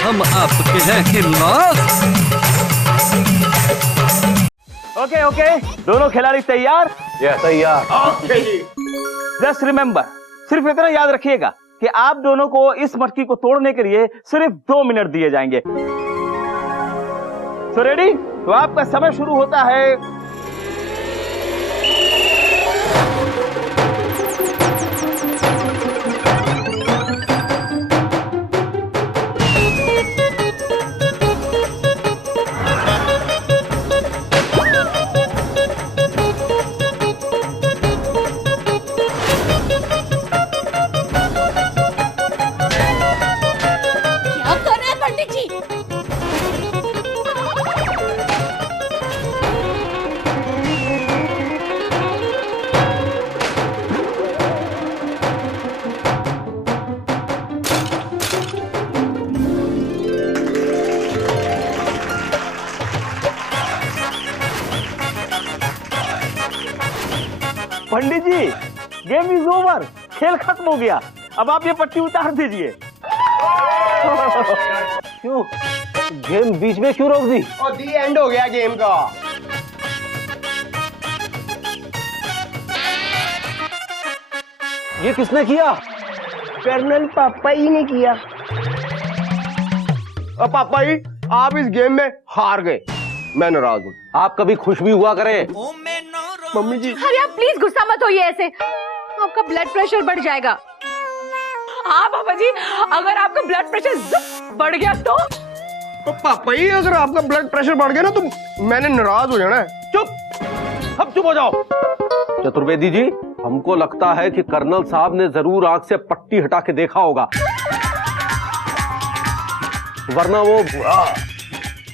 हम आपके हैं हिम्मत। ओके ओके, दोनों खिलाड़ी तैयार? तैयार। जस्ट रिमेम्बर, सिर्फ इतना याद रखिएगा कि आप दोनों को इस मटकी को तोड़ने के लिए सिर्फ 2 मिनट दिए जाएंगे। So ready? तो आपका समय शुरू होता है। पंडित जी, गेम इज ओवर, खेल खत्म हो गया। अब आप ये पट्टी उतार दीजिए। क्यों? गेम बीच में क्यों रोक दी? और दी एंड हो गया गेम का। ये किसने किया? कर्नल पापा ही ने किया। और पापा ही, आप इस गेम में हार गए। मैं नाराज हूँ। आप कभी खुश भी हुआ करें। मम्मी जी, अरे आप प्लीज गुस्सा मत होइए ऐसे, आपका ब्लड प्रेशर बढ़ जाएगा। हाँ पापा जी, अगर आपका ब्लड प्रेशर बढ़ गया तो पापा ही, अगर आपका ब्लड प्रेशर बढ़ गया ना तो मैंने नाराज हो जाना है। चुप, सब चुप हो जाओ। चतुर्वेदी जी, हमको लगता है कि कर्नल साहब ने जरूर आंख से पट्टी हटा के देखा होगा, वरना वो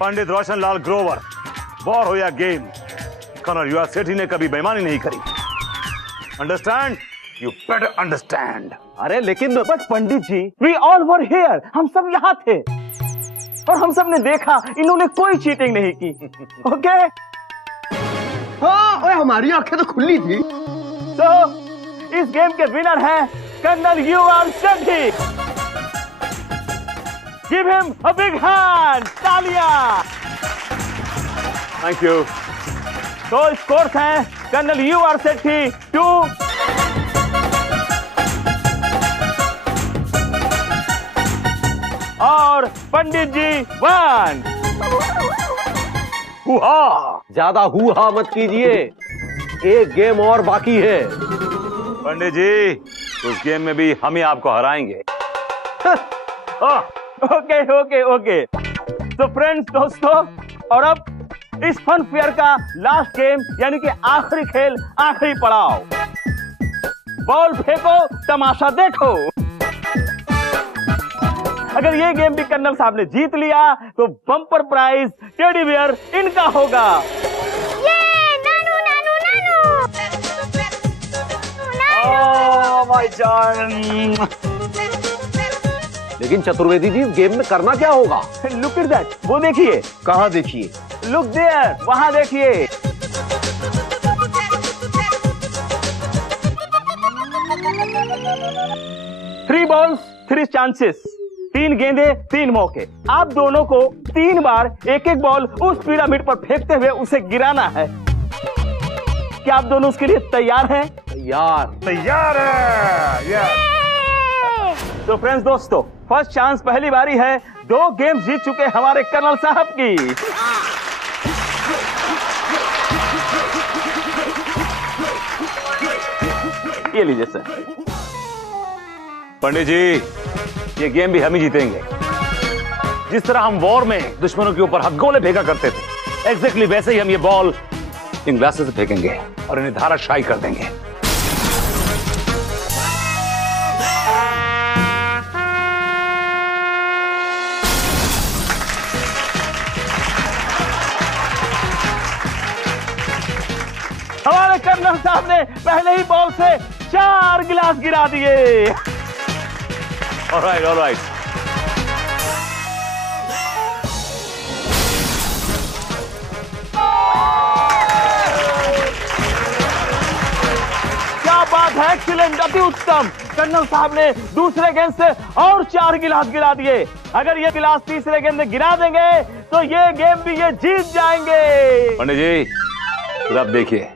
पंडित रोशन लाल ग्रोवर, वॉर हो या गेम, कर्नल यूएस सेठी ने कभी बेईमानी नहीं करी। अंडरस्टैंड? You better understand. अरे लेकिन but Pandit ji, we all were here, हम सब यहाँ थे और हम सब ने देखा इन्होंने कोई चीटिंग नहीं की। ओके? हाँ, हमारी आंखें तो खुली थी। तो इस गेम के विनर हैं colonel US Sethi. Give him a big hand, तालियां। Thank you. तो स्कोर्स हैं कर्नल यूएस सेठी 2 और पंडित जी 1। हुआ। ज्यादा हुआ मत कीजिए, एक गेम और बाकी है। पंडित जी, उस गेम में भी हम ही आपको हराएंगे। Okay okay okay. तो फ्रेंड्स, दोस्तों, और अब इस फन फेयर का लास्ट गेम यानी कि आखिरी खेल, आखिरी पड़ाव। बॉल फेंको, तमाशा देखो। अगर ये गेम भी कर्नल साहब ने जीत लिया तो बम्पर प्राइज टेडी बियर इनका होगा। नानू नानू नानू ओह माय जान। लेकिन चतुर्वेदी जी, इस गेम में करना क्या होगा? लुक एट दैट, वो देखिए। कहाँ देखिए? लुक देयर, वहां देखिए। थ्री बॉल्स 3 चांसेस, 3 गेंदे 3 मौके। आप दोनों को 3 बार एक एक बॉल उस पिरामिड पर फेंकते हुए उसे गिराना है। क्या आप दोनों उसके लिए तैयार हैं? तैयार है। तो फ्रेंड्स, दोस्तों, फर्स्ट चांस, पहली बारी है। 2 गेम जीत चुके हमारे कर्नल साहब की। ये लीजिए सर। पंडित जी, ये गेम भी हम ही जीतेंगे। जिस तरह हम वॉर में दुश्मनों के ऊपर हथगोले फेंका करते थे, एग्जैक्टली वैसे ही हम ये बॉल इन ग्लासेस से फेंकेंगे और इन्हें धाराशायी कर देंगे। हमारे कर्नल साहब ने पहले ही बॉल से 4 गिलास गिरा दिए। Alright alright. क्या बात एक्सीलेंट, अति उत्तम। कर्नल साहब ने दूसरे गेंद से और 4 गिलास गिरा दिए। अगर ये गिलास तीसरे गेंद में गिरा देंगे तो ये गेम भी ये जीत जाएंगे। पंडित जी फिर आप देखिए।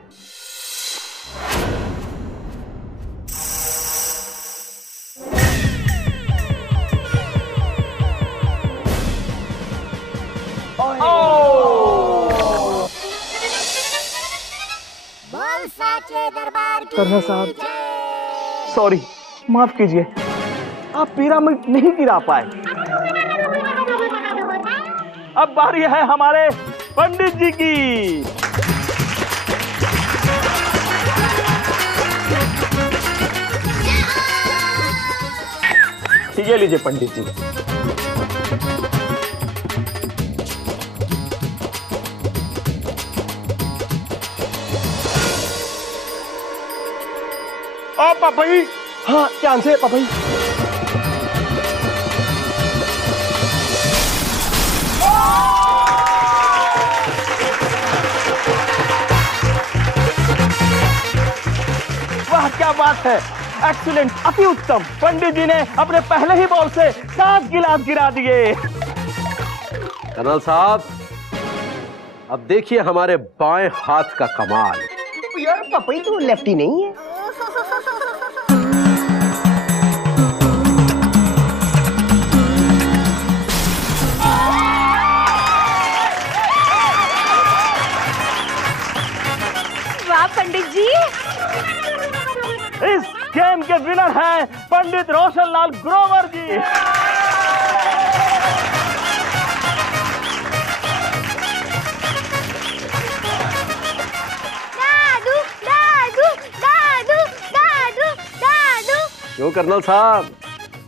कर्नल साहब सॉरी, माफ कीजिए, आप पिरामिड नहीं गिरा पाए। अब बारी है हमारे पंडित जी की। ये लीजिए पंडित जी। ओ पापा जी, हाँ चांस है पापा जी। वाह क्या बात है, एक्सीलेंट, अति उत्तम। पंडित जी ने अपने पहले ही बॉल से 7 गिलास गिरा दिए। कर्नल साहब अब देखिए हमारे बाएं हाथ का कमाल। यार पापा जी तो लेफ्टी नहीं है। वाह पंडित जी, इस गेम के विनर हैं पंडित रोशन लाल ग्रोवर जी। दादू दादू दादू दादू दादू। क्यों कर्नल साहब,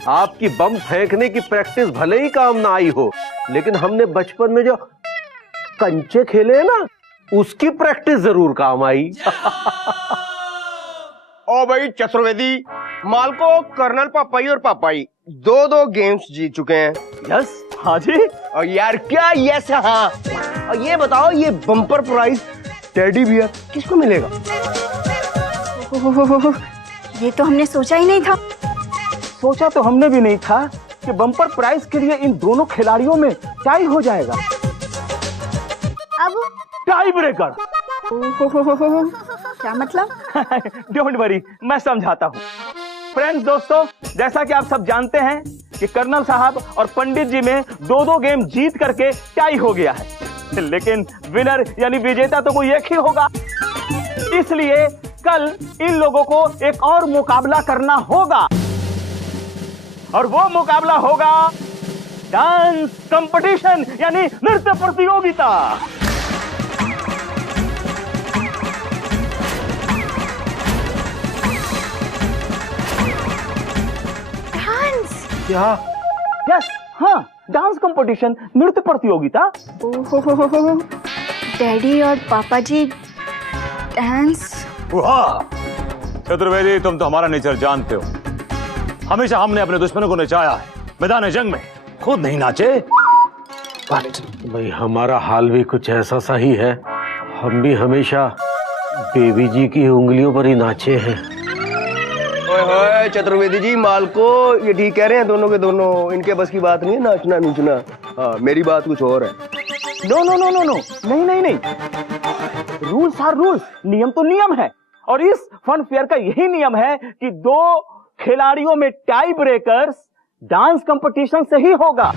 आपकी बम फेंकने की प्रैक्टिस भले ही काम ना आई हो, लेकिन हमने बचपन में जो कंचे खेले हैं ना, उसकी प्रैक्टिस जरूर काम आई। ओ भाई चतुर्वेदी, मालको कर्नल पापाई और पापाई 2-2 गेम्स जीत चुके हैं। यस हाँ जी। और यार क्या यस हाँ। और ये बताओ, ये बम्पर प्राइज टेडी बियर किसको मिलेगा? ये तो हमने सोचा ही नहीं था। सोचा तो हमने भी नहीं था कि बम्पर प्राइज के लिए इन दोनों खिलाड़ियों में टाई हो जाएगा। अब टाई ब्रेकर। क्या मतलब? डोंट वरी, मैं समझाता हूँ। फ्रेंड्स, दोस्तों, जैसा कि आप सब जानते हैं कि कर्नल साहब और पंडित जी में 2-2 गेम जीत करके टाई हो गया है, लेकिन विनर यानी विजेता तो कोई एक ही होगा। इसलिए कल इन लोगों को एक और मुकाबला करना होगा, और वो मुकाबला होगा डांस कंपटीशन यानी नृत्य प्रतियोगिता। क्या? यस हाँ, डांस कंपटीशन, नृत्य प्रतियोगिता। डैडी और पापा जी डांस। वाह चतुर्वेदी, तुम तो हमारा नेचर जानते हो। हमेशा हमने अपने दुश्मनों को नचाया है, मैदान जंग में खुद नहीं नाचे। बट भाई हमारा हाल भी कुछ ऐसा सा ही है, हम भी हमेशा बेबी जी की उंगलियों पर ही नाचे हैं। ओए चतुर्वेदी जी, मालको ये ठीक कह रहे हैं, दोनों के दोनों इनके बस की बात नहीं है नाचना नूचना। हाँ, मेरी बात कुछ और है। No no no no no, नहीं नहीं नहीं, रूल्स आर रूल्स, नियम तो नियम है। और इस फन फेयर का यही नियम है कि 2 खिलाड़ियों में टाई ब्रेकर्स डांस कंपटीशन से ही होगा।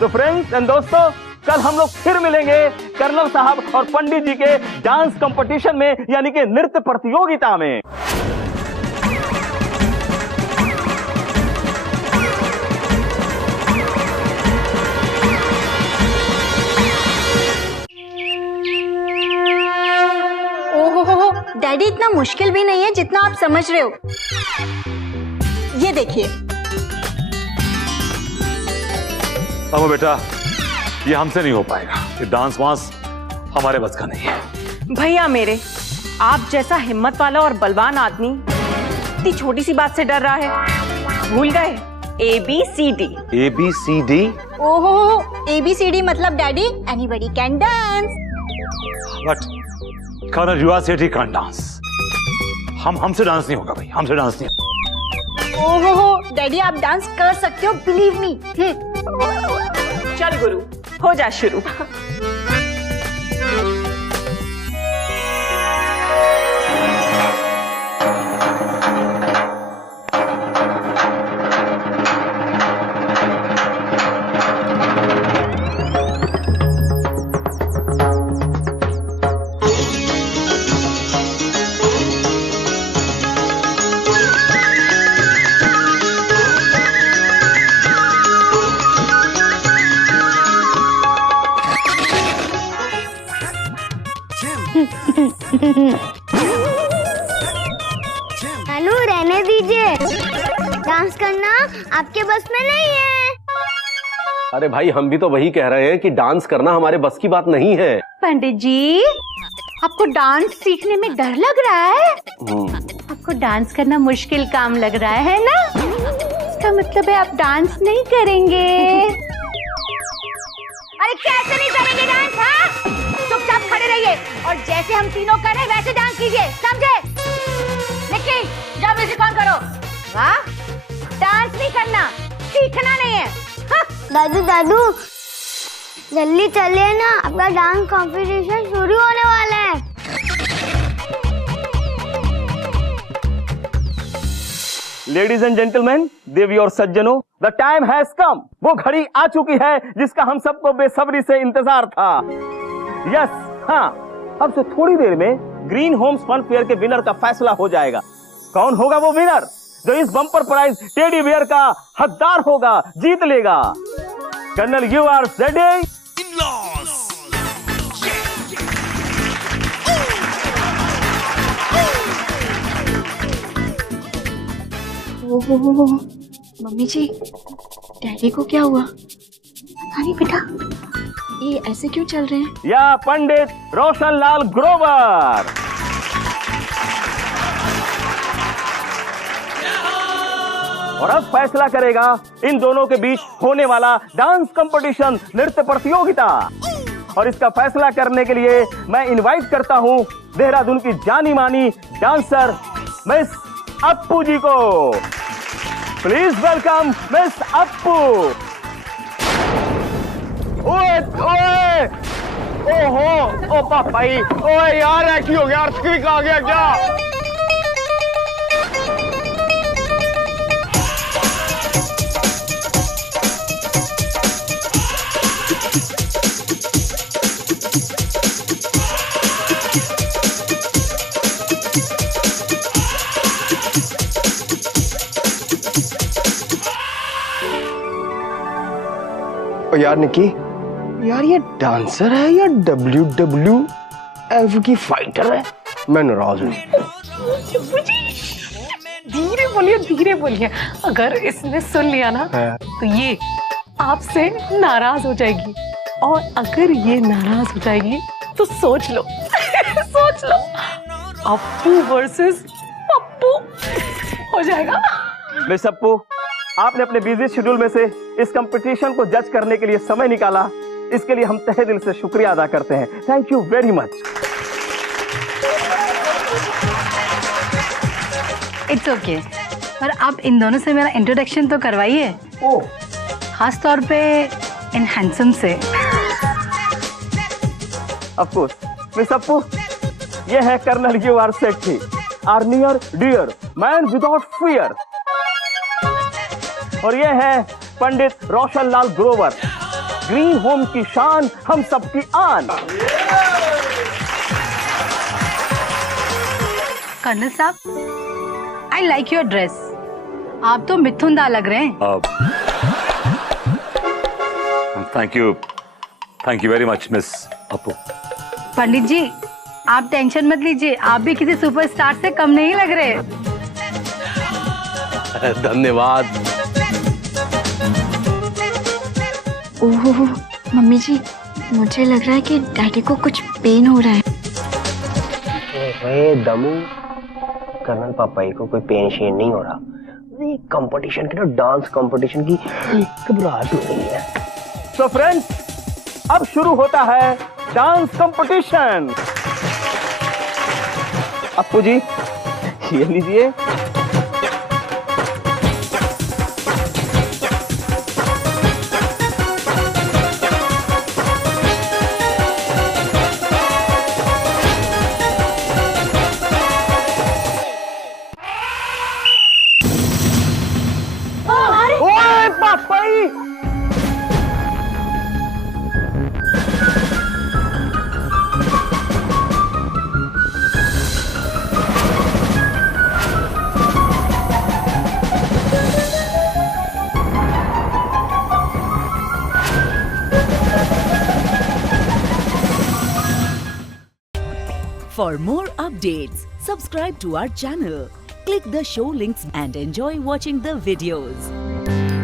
तो फ्रेंड्स एंड दोस्तों, कल हम लोग फिर मिलेंगे कर्नल साहब और पंडित जी के डांस कंपटीशन में, यानी कि नृत्य प्रतियोगिता में। ओहो, डैडी इतना मुश्किल भी नहीं है जितना आप समझ रहे हो। ये देखिए। अब बेटा, ये हमसे नहीं हो पाएगा, ये डांस वांस हमारे बस का नहीं है। भैया मेरे, आप जैसा हिम्मत वाला और बलवान आदमी इतनी छोटी सी बात से डर रहा है, भूल गए ABCD। ABCD? ओहो, ABCD मतलब daddy anybody can dance. But Colonel, you are said he can't dance. हमसे डांस नहीं होगा भाई, हमसे डांस नहीं। ओहो डैडी आप डांस कर सकते हो, बिलीव मी। चल गुरु हो जा शुरू। नानू रहने दीजिए, डांस करना आपके बस में नहीं है। अरे भाई हम भी तो वही कह रहे हैं कि डांस करना हमारे बस की बात नहीं है। पंडित जी आपको डांस सीखने में डर लग रहा है? आपको डांस करना मुश्किल काम लग रहा है ना? इसका मतलब है आप डांस नहीं करेंगे। अरे कैसे नहीं करेंगे डांस? हाँ चुपचाप खड़े रहिए और जैसे हम तीनों कर रहे हैं वैसे डांस कीजिए, समझे? निक्की जाओ म्यूजिक ऑन करो। वाह डांस नहीं करना, सीखना नहीं है। हाँ। दादू दादू जल्दी चलिए ना, अपना डांस कंपटीशन शुरू होने वाला है। लेडीज एंड जेंटलमैन, देवी और सज्जनों, द टाइम हैज कम। वो घड़ी आ चुकी है जिसका हम सबको बेसब्री से इंतजार था। यस हाँ, अब से थोड़ी देर में ग्रीन होम्स फन फेयर के विनर का फैसला हो जाएगा। कौन होगा वो विनर जो इस बम्पर प्राइज टेडी बियर का हकदार होगा, जीत लेगा? Colonel you are ready? ओहो मम्मी जी डैडी को क्या हुआ? पता नहीं बेटा, ये ऐसे क्यों चल रहे हैं? या पंडित रोशनलाल ग्रोवर। और अब फैसला करेगा इन दोनों के बीच होने वाला डांस कंपटीशन, नृत्य प्रतियोगिता। और इसका फैसला करने के लिए मैं इनवाइट करता हूं देहरादून की जानी मानी डांसर मिस अप्पू जी को। Please welcome miss Appu. ओए ओए ओहो ओ पापाई, ओए यार ऐसी हो गया, अर्थक्वेक आ गया क्या? यार निकी, यार ये डांसर है या WWF की फाइटर है? मैं नाराज हूँ। धीरे बोलिए, अगर इसने सुन लिया ना तो ये आपसे नाराज हो जाएगी, और अगर ये नाराज हो जाएगी तो सोच लो सोच लो, अप्पू वर्सेस पप्पू हो जाएगा। मिस अप्पू, आपने अपने बिजी शेड्यूल में से इस कंपटीशन को जज करने के लिए समय निकाला, इसके लिए हम तहे दिल से शुक्रिया अदा करते हैं। Thank you very much. It's okay, पर आप इन दोनों से मेरा इंट्रोडक्शन तो करवाइए, खास तौर पे इन हैंडसम से। ऑफ कोर्स मिस अप्पू, ये है colonel you R Sethi, R near dear man without fear. और ये है पंडित रोशनलाल ग्रोवर, ग्रीन होम की शान, हम सबकी आन। कर्नल साहब, आई लाइक योर ड्रेस। आप तो मिथुन दा लग रहे हैं। Thank you very much miss Appu. Pandit ji आप टेंशन मत लीजिए, आप भी किसी सुपरस्टार से कम नहीं लग रहे। धन्यवाद। ओह मम्मी जी, मुझे लग रहा है कि डैडी को कुछ पेन हो रहा है। दमू, कर्नल पापाई को कोई पेन शेन नहीं हो रहा। ये कंपटीशन की ना, डांस कंपटीशन की घबराहट हो रही है। तो फ्रेंड्स, अब शुरू होता है डांस कंपटीशन। अप्पू जी, ये लीजिए। ओए पापाई, For more updates, subscribe to our channel, click the show links and enjoy watching the videos.